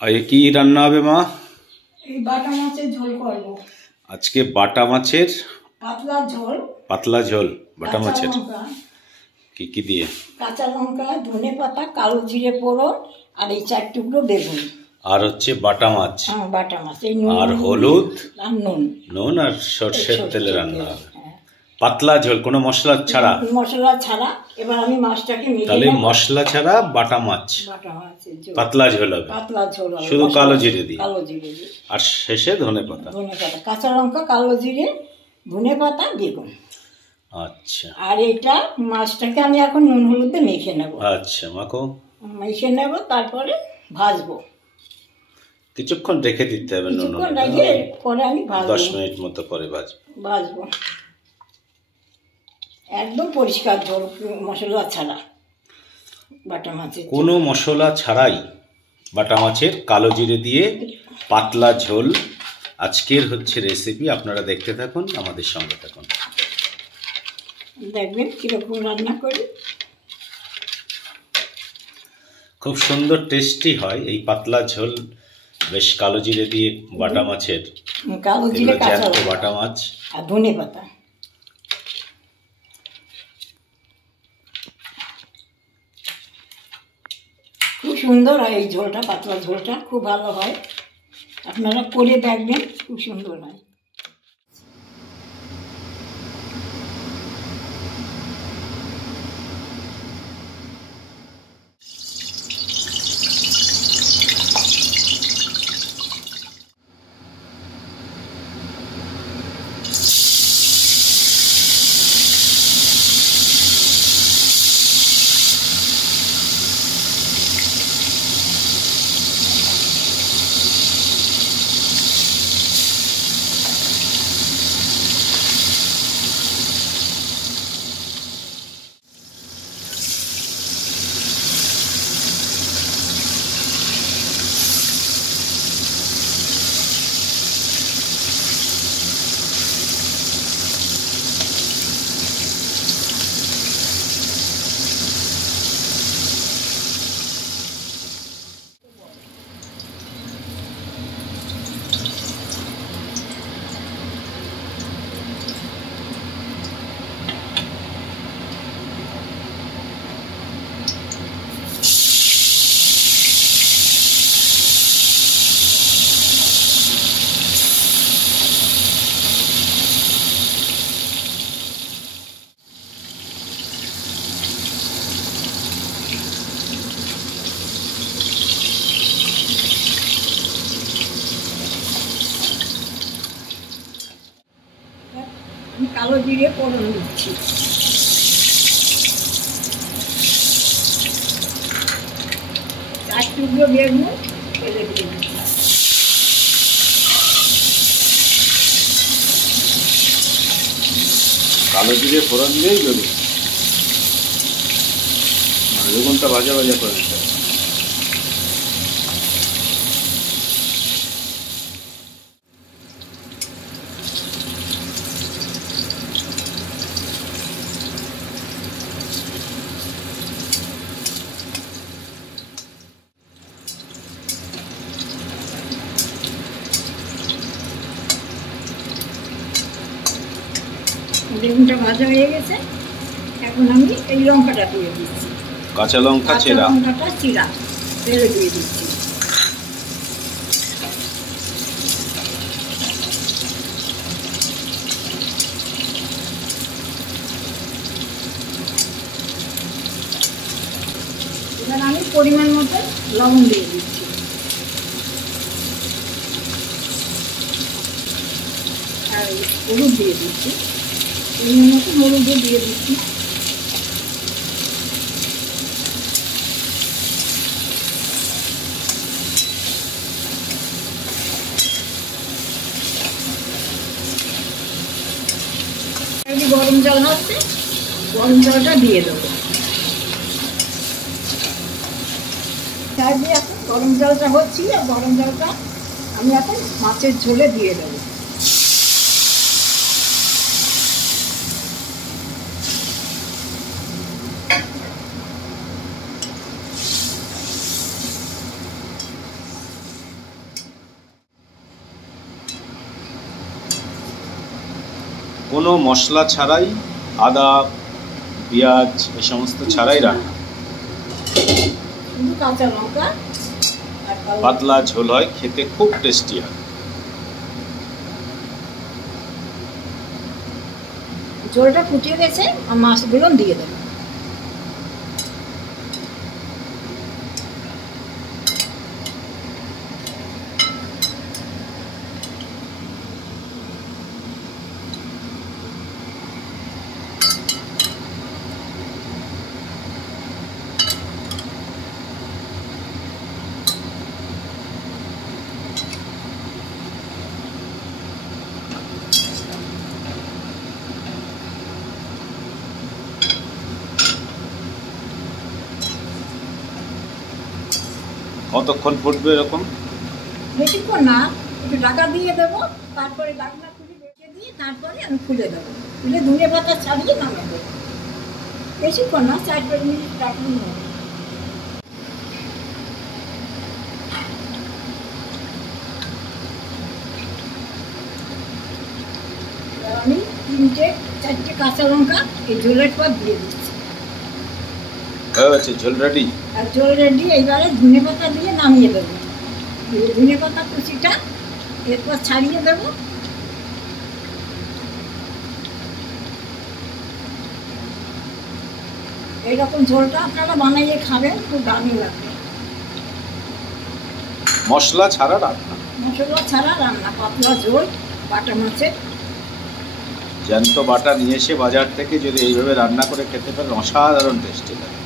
কি রান্না হবে মা? এই বাটা মাছের ঝোল করব আজকে। বাটা মাছের পাতলা ঝোল। পাতলা ঝোল বাটা মাছের। কি কি দিয়ে? কাঁচা লঙ্কা, ধনে পাতা, কালো জিরে ফোড়ন আর এই 4 টুকরো বেগুন। আর হচ্ছে বাটা মাছ। হ্যাঁ, বাটা মাছ। এই নুন আর হলুদ আর নুন। নুন আর সরষের তেলে রান্না হবে। পাতলা ঝোল, কোনো মশলা ছাড়া? মশলা ছাড়া। এবার আমি মাছটাকে তাহলে মশলা ছাড়া বাটা মাছ, বাটা মাছের ঝোল, পাতলা ঝোল হবে। পাতলা ঝোল হবে শুধু কালো জিরে দিয়ে। কালো জিরে দিয়ে। আর শেষে ধনে পাতা। ধনে পাতা, কাঁচা লঙ্কা, কালো জিরে, ধনে পাতা, বেগুন। আচ্ছা। আর এটা মাছটাকে আমি এখন নুন হলুদে মেখে নেব। আচ্ছা, মাখো। মেখে নেব, তারপরে ভাজবো। কিছুক্ষণ রেখে দিতে হবে নুন কিছুক্ষণ রেখে পরে আমি ভাজবো। 10 মিনিট মতো পরে ভাজবো। একদম পরিষ্কার ঝোল, মশলা ছাড়া বাটা মাছের। কোনো মশলা ছাড়াই বাটা মাছের কালো জিরে দিয়ে পাতলা ঝোল আজকের হচ্ছে রেসিপি। আপনারা দেখতে থাকুন, আমাদের সঙ্গে থাকুন, দেখবেন কিরকম রান্না করি। খুব সুন্দর টেস্টি হয় এই পাতলা ঝোল। বেশ কালো জিরে দিয়ে বাটা মাছের, কালো জিরে, কাঁচা বাটা মাছ আর ধনে পাতা। খুব সুন্দর হয় এই ঝোলটা, পাতলা ঝোলটা খুব ভালো হয়। আপনারা করে দেখবেন, খুব সুন্দর হয়। আমি কালো জিরে ফোড়ন দিচ্ছি। চার টুকরো বেগুন ফেলে দিয়ে দিচ্ছি। কালো জিরে ফোড়ন দিয়েই বেগুন, বেগুনটা ভাজা ভাজা করে দিতে হবে। বেগুনটা ভাজা হয়ে গেছে, এখন আমি এই লঙ্কাটা দিয়ে দিচ্ছি। কাঁচা লঙ্কা চেরা, লঙ্কাটা চিরা ফেলে দিয়ে দিচ্ছি। এবার আমি পরিমাণ মতো লবণ দিয়ে দিচ্ছি। আর হলুদ দিয়ে দিচ্ছি, পরিমাণ মতো হলুদও দিয়ে দিচ্ছি। গরম জল হচ্ছে, গরম জলটা দিয়ে দেবো। এখন গরম জলটা হচ্ছে, আর গরম জলটা আমি এখন মাছের ঝোলে দিয়ে দেবো। কোনো মশলা ছাড়াই, আদা পেঁয়াজ এ সমস্ত ছাড়াই রান্না। শুধু কাঁচা লঙ্কা আর পাতলা ঝোল হয়, খেতে খুব টেস্টি হয়। ঝোলটা ফুটিয়ে গেছে, আর মাছগুলো দিয়ে দেবো। কতক্ষণ ফুটবে এরকম? বেশিক্ষণ না, একটু ঢাকা দিয়ে দেবো, তারপরে ঢাকনা খুলে রেখে দিয়ে তারপরে আমি খুলে দেবো। খুলে ধনে পাতা ছাড়িয়ে নামিয়ে দেবো। বেশিক্ষণ না, 4-5 মিনিট রাখলেই হবে। আমি 3-4 কাঁচা লঙ্কা এই ঝোলের পর দিয়ে দিচ্ছি। আচ্ছা, ঝোল রেডি। আর ঝোল রেডি। এইবারে ধনে পাতা দিয়ে নামিয়ে দেবো। ধনে পাতা কুচিটা এরপর ছাড়িয়ে দেবো। এইরকম ঝোলটা আপনারা বানাইয়ে খাবেন, খুব দামি লাগবে। মশলা ছাড়া রান্না, মশলা ছাড়া রান্না, পাতলা ঝোল বাটা মাছের। জ্যান্ত বাটা নিয়ে এসে বাজার থেকে যদি এইভাবে রান্না করে খেতে পারেন, অসাধারণ টেস্টি লাগে।